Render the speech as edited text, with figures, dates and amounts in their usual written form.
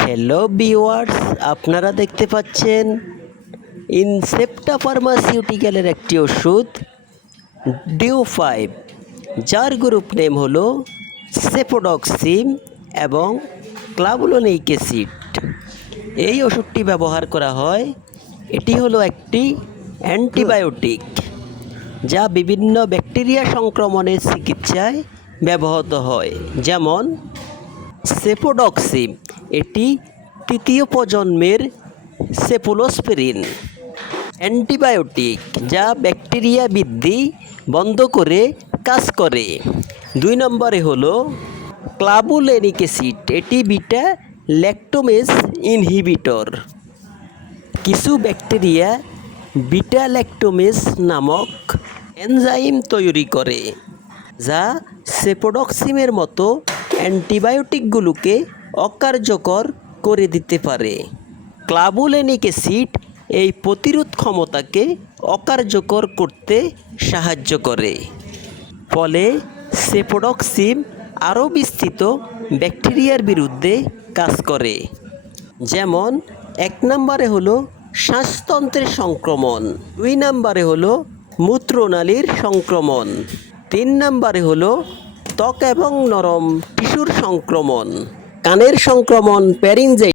Hello viewers, আপনারা দেখতে পাচ্ছেন ইনসেপ্টা ফার্মাসিউটিক্যালের একটি ওষুধ ডিউ5, যার গ্রুপ নেম হলো সেফোডক্সিম এবং ক্লাবুলোনিক অ্যাসিড। এই ওষুধটি ব্যবহার করা হয়। এটি হলো একটি অ্যান্টিবায়োটিক যা বিভিন্ন ব্যাকটেরিয়া সংক্রমণের চিকিৎসায় ব্যবহৃত হয়। যেমন সেফোডক্সিম, এটি তৃতীয় প্রজন্মের সেফোলোস্পেরিন অ্যান্টিবায়োটিক যা ব্যাকটেরিয়া বৃদ্ধি বন্ধ করে কাজ করে। 2 নম্বরে হলো ক্লাবুলোনিক অ্যাসিড, এটি বিটা ল্যাকটোমেজ ইনহিবিটর। কিছু ব্যাকটেরিয়া বিটা ল্যাকটোমেজ নামক এনজাইম তৈরি করে যা সেফোডক্সিমের মতো অ্যান্টিবায়োটিকগুলোকে অকার্যকর করে দিতে পারে। ক্লাবুলোনিক অ্যাসিড এই প্রতিরোধ ক্ষমতাকে অকার্যকর করতে সাহায্য করে। ফলে সেফোডক্সিম আরও বিস্তৃত ব্যাকটেরিয়ার বিরুদ্ধে কাজ করে। যেমন 1 নম্বরে হলো শ্বাসতন্ত্রের সংক্রমণ, 2 নম্বরে হলো মূত্রনালীর সংক্রমণ, 3 নম্বরে হলো ত্বক এবং নরম টিস্যুর সংক্রমণ, কানের সংক্রমণ, প্যারিনজাইটিস।